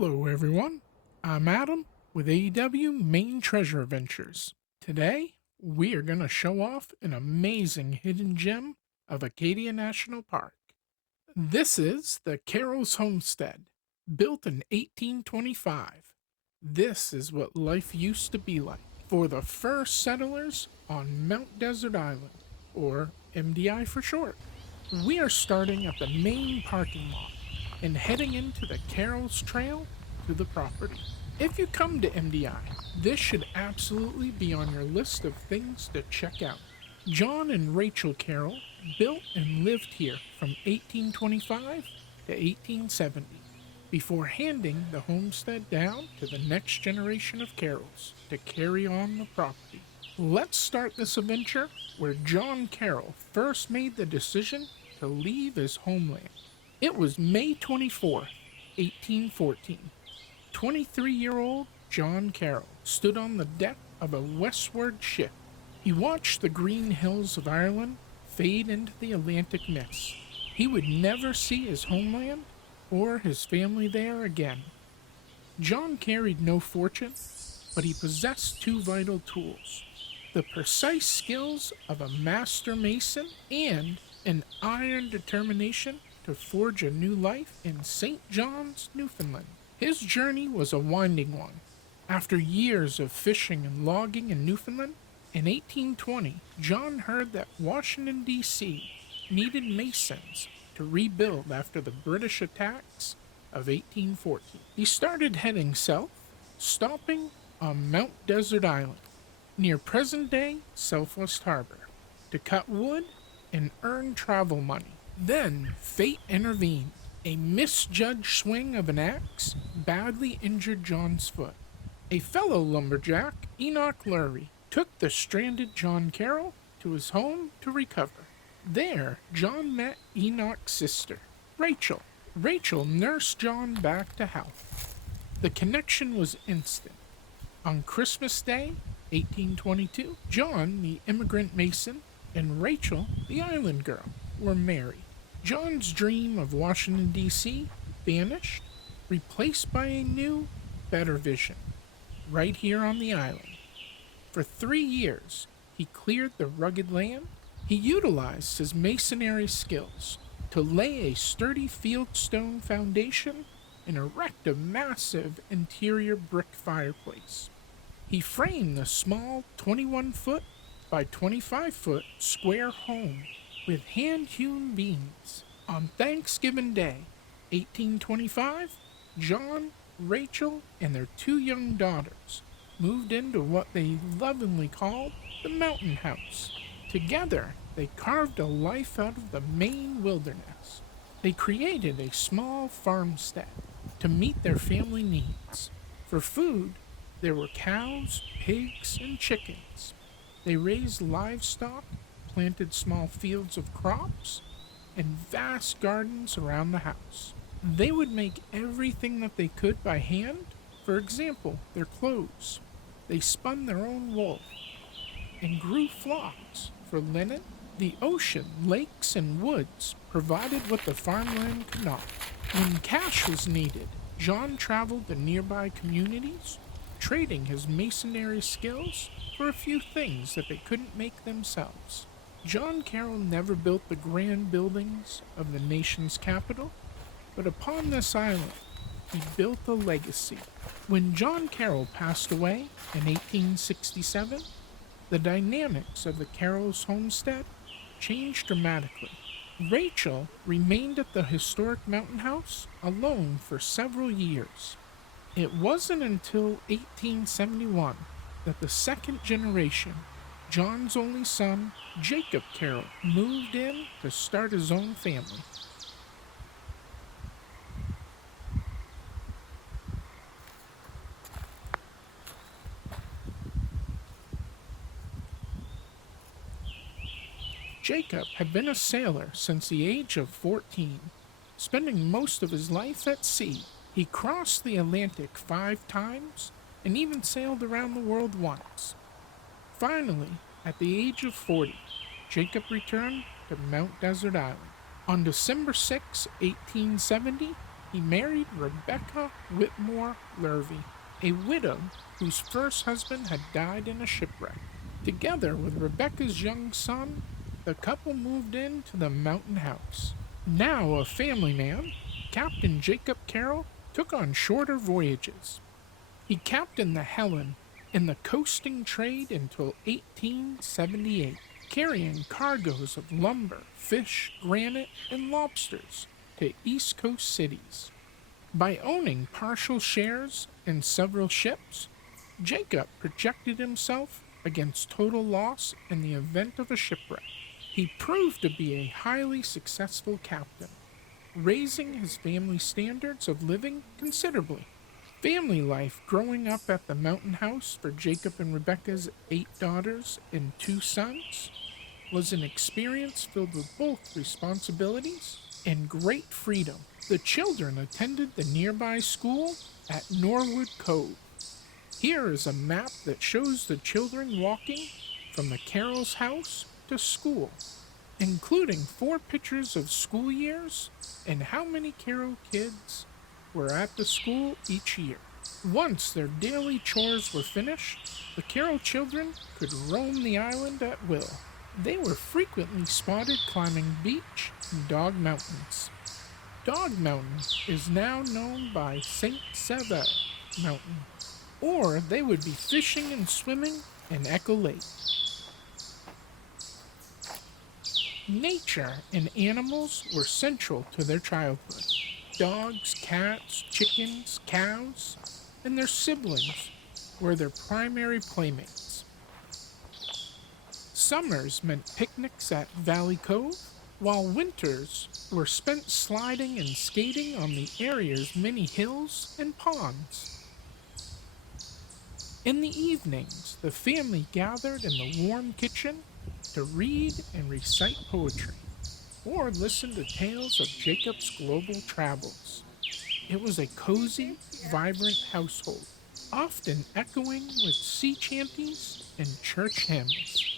Hello everyone, I'm Adam with AEW Maine Treasure Adventures. Today, we are going to show off an amazing hidden gem of Acadia National Park. This is the Carroll's Homestead, built in 1825. This is what life used to be like for the first settlers on Mount Desert Island, or MDI for short. We are starting at the main parking lot and heading into the Carrolls Trail to the property. If you come to MDI, this should absolutely be on your list of things to check out. John and Rachel Carroll built and lived here from 1825 to 1870 before handing the homestead down to the next generation of Carrolls to carry on the property. Let's start this adventure where John Carroll first made the decision to leave his homeland. It was May 24th, 1814. 23-year-old John Carroll stood on the deck of a westward ship. He watched the green hills of Ireland fade into the Atlantic mist. He would never see his homeland or his family there again. John carried no fortune, but he possessed two vital tools: the precise skills of a master mason and an iron determination to forge a new life in St. John's, Newfoundland. His journey was a winding one. After years of fishing and logging in Newfoundland, in 1820, John heard that Washington, D.C. needed masons to rebuild after the British attacks of 1814. He started heading south, stopping on Mount Desert Island, near present-day Southwest Harbor, to cut wood and earn travel money. Then, fate intervened. A misjudged swing of an axe badly injured John's foot. A fellow lumberjack, Enoch Lurie, took the stranded John Carroll to his home to recover. There, John met Enoch's sister, Rachel. Rachel nursed John back to health. The connection was instant. On Christmas Day, 1822, John, the immigrant mason, and Rachel, the island girl, were married. John's dream of Washington, D.C. vanished, replaced by a new, better vision, right here on the island. For 3 years, he cleared the rugged land. He utilized his masonry skills to lay a sturdy fieldstone foundation and erect a massive interior brick fireplace. He framed the small 21-foot by 25-foot square home with hand-hewn beams. On Thanksgiving Day, 1825, John, Rachel, and their 2 young daughters moved into what they lovingly called the Mountain House. Together, they carved a life out of the Maine wilderness. They created a small farmstead to meet their family needs. For food, there were cows, pigs, and chickens. They raised livestock, planted small fields of crops, and vast gardens around the house. They would make everything that they could by hand. For example, their clothes. They spun their own wool and grew flocks for linen. The ocean, lakes, and woods provided what the farmland could not. When cash was needed, John traveled to nearby communities, trading his masonry skills for a few things that they couldn't make themselves. John Carroll never built the grand buildings of the nation's capital, but upon this island, he built a legacy. When John Carroll passed away in 1867, the dynamics of the Carrolls homestead changed dramatically. Rachel remained at the historic mountain house alone for several years. It wasn't until 1871 that the second generation, John's only son, Jacob Carroll, moved in to start his own family. Jacob had been a sailor since the age of 14, spending most of his life at sea. He crossed the Atlantic 5 times and even sailed around the world once. Finally, at the age of 40, Jacob returned to Mount Desert Island. On December 6, 1870, he married Rebecca Whitmore Lurvy, a widow whose first husband had died in a shipwreck. Together with Rebecca's young son, the couple moved into the mountain house. Now a family man, Captain Jacob Carroll took on shorter voyages. He captained the Helen in the coasting trade until 1878, carrying cargoes of lumber, fish, granite, and lobsters to East Coast cities. By owning partial shares in several ships, Jacob protected himself against total loss in the event of a shipwreck. He proved to be a highly successful captain, raising his family standards of living considerably. Family life growing up at the mountain house for Jacob and Rebecca's 8 daughters and 2 sons was an experience filled with both responsibilities and great freedom. The children attended the nearby school at Norwood Cove. Here is a map that shows the children walking from the Carroll's house to school, including 4 pictures of school years and how many Carroll kids were at the school each year. Once their daily chores were finished, the Carroll children could roam the island at will. They were frequently spotted climbing Beech and Dog Mountains. Dog Mountain is now known by St. Sever Mountain, or they would be fishing and swimming in Echo Lake. Nature and animals were central to their childhood. Dogs, cats, chickens, cows, and their siblings were their primary playmates. Summers meant picnics at Valley Cove, while winters were spent sliding and skating on the area's many hills and ponds. In the evenings, the family gathered in the warm kitchen to read and recite poetry, or listen to tales of Jacob's global travels. It was a cozy, vibrant household, often echoing with sea chanties and church hymns.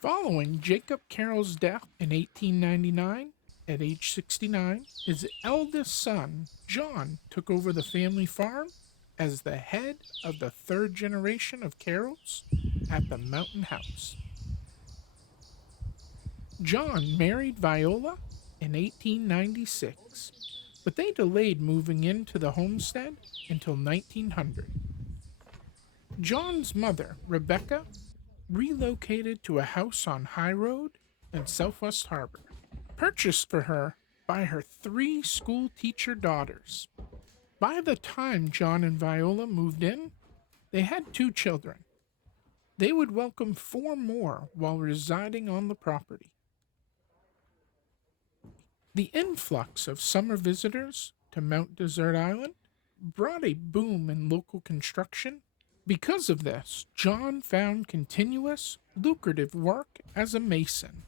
Following Jacob Carroll's death in 1899, at age 69, his eldest son, John, took over the family farm as the head of the third generation of Carrolls at the mountain house. John married Viola in 1896, but they delayed moving into the homestead until 1900. John's mother, Rebecca, relocated to a house on High Road in Southwest Harbor, purchased for her by her 3 school-teacher daughters. By the time John and Viola moved in, they had 2 children. They would welcome 4 more while residing on the property. The influx of summer visitors to Mount Desert Island brought a boom in local construction. Because of this, John found continuous, lucrative work as a mason,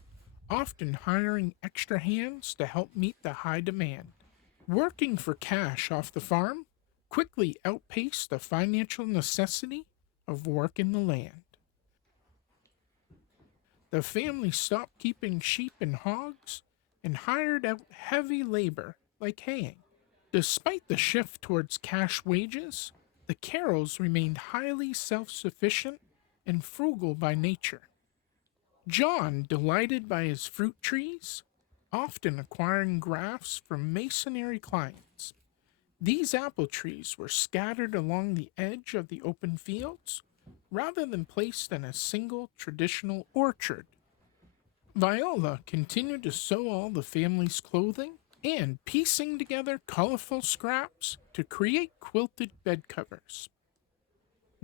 often hiring extra hands to help meet the high demand. Working for cash off the farm quickly outpaced the financial necessity of working the land. The family stopped keeping sheep and hogs and hired out heavy labor like haying. Despite the shift towards cash wages, the Carrolls remained highly self sufficient and frugal by nature. John delighted by his fruit trees, often acquiring grafts from masonry clients. These apple trees were scattered along the edge of the open fields rather than placed in a single traditional orchard. Viola continued to sew all the family's clothing and piecing together colorful scraps to create quilted bed covers.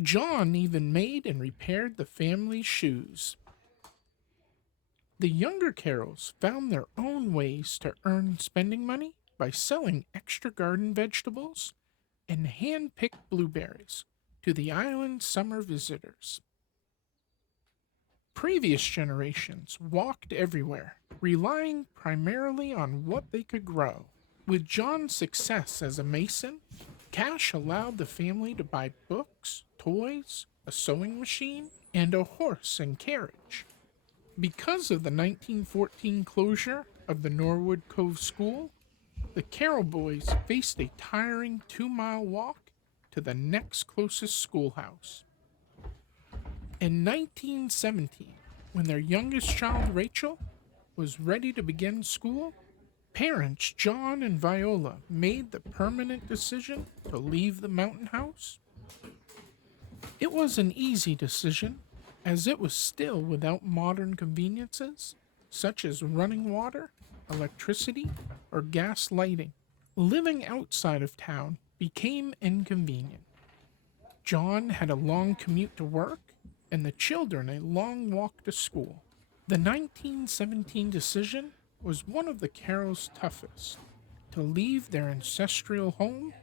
John even made and repaired the family's shoes. The younger Carrolls found their own ways to earn spending money by selling extra garden vegetables and hand picked blueberries to the island's summer visitors. Previous generations walked everywhere, relying primarily on what they could grow. With John's success as a mason, cash allowed the family to buy books, toys, a sewing machine, and a horse and carriage. Because of the 1914 closure of the Norwood Cove School, the Carroll boys faced a tiring 2-mile walk to the next closest schoolhouse. In 1917, when their youngest child, Rachel, was ready to begin school, parents John and Viola made the permanent decision to leave the mountain house. It was an easy decision, as it was still without modern conveniences such as running water, electricity, or gas lighting. Living outside of town became inconvenient. John had a long commute to work, and the children a long walk to school. The 1917 decision was one of the Carrolls' toughest, to leave their ancestral home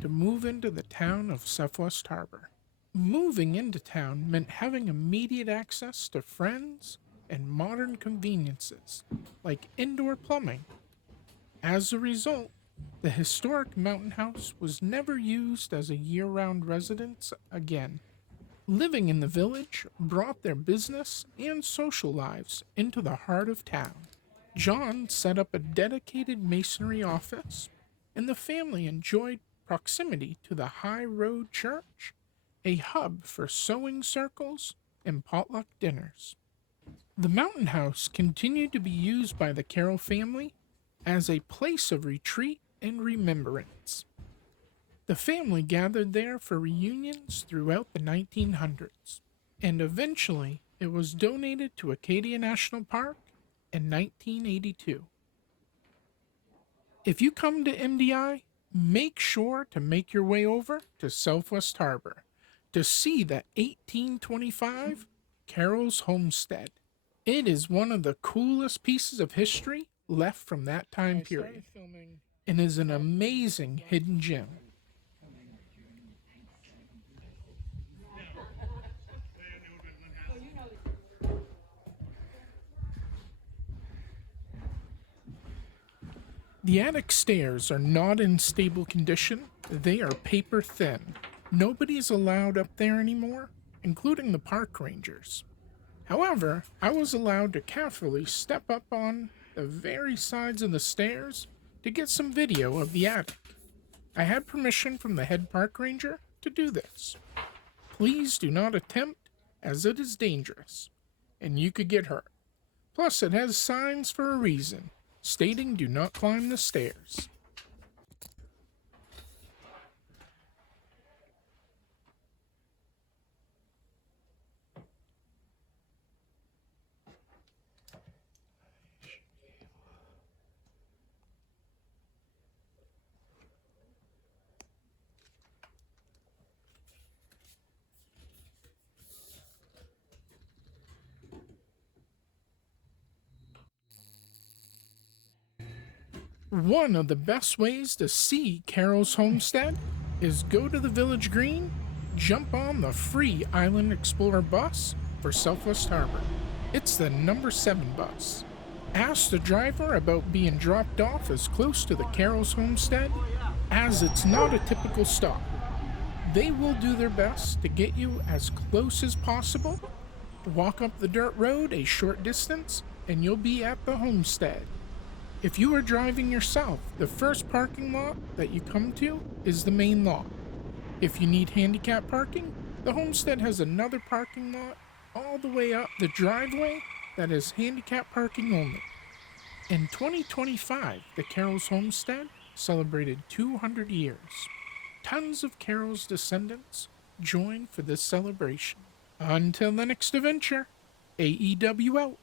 to move into the town of Southwest Harbor. Moving into town meant having immediate access to friends and modern conveniences like indoor plumbing. As a result, the historic mountain house was never used as a year-round residence again. Living in the village brought their business and social lives into the heart of town. John set up a dedicated masonry office, and the family enjoyed proximity to the High Road Church, a hub for sewing circles and potluck dinners. The mountain house continued to be used by the Carroll family as a place of retreat and remembrance. The family gathered there for reunions throughout the 1900s, and eventually it was donated to Acadia National Park in 1982. If you come to MDI, make sure to make your way over to Southwest Harbor to see the 1825 Carroll's Homestead. It is one of the coolest pieces of history left from that time period, and is an amazing hidden gem. The attic stairs are not in stable condition. They are paper thin. Nobody is allowed up there anymore, including the park rangers. However, I was allowed to carefully step up on the very sides of the stairs to get some video of the attic. I had permission from the head park ranger to do this. Please do not attempt, as it is dangerous, and you could get hurt. Plus, it has signs for a reason, stating do not climb the stairs. One of the best ways to see Carroll's Homestead is go to the village green, jump on the free Island Explorer bus for Southwest Harbor. It's the number 7 bus. Ask the driver about being dropped off as close to the Carroll's Homestead as it's not a typical stop. They will do their best to get you as close as possible. Walk up the dirt road a short distance and you'll be at the homestead. If you are driving yourself, the first parking lot that you come to is the main lot. If you need handicap parking, the homestead has another parking lot all the way up the driveway that is handicap parking only. In 2025, the Carroll's Homestead celebrated 200 years. Tons of Carroll's descendants joined for this celebration. Until the next adventure, AEW out.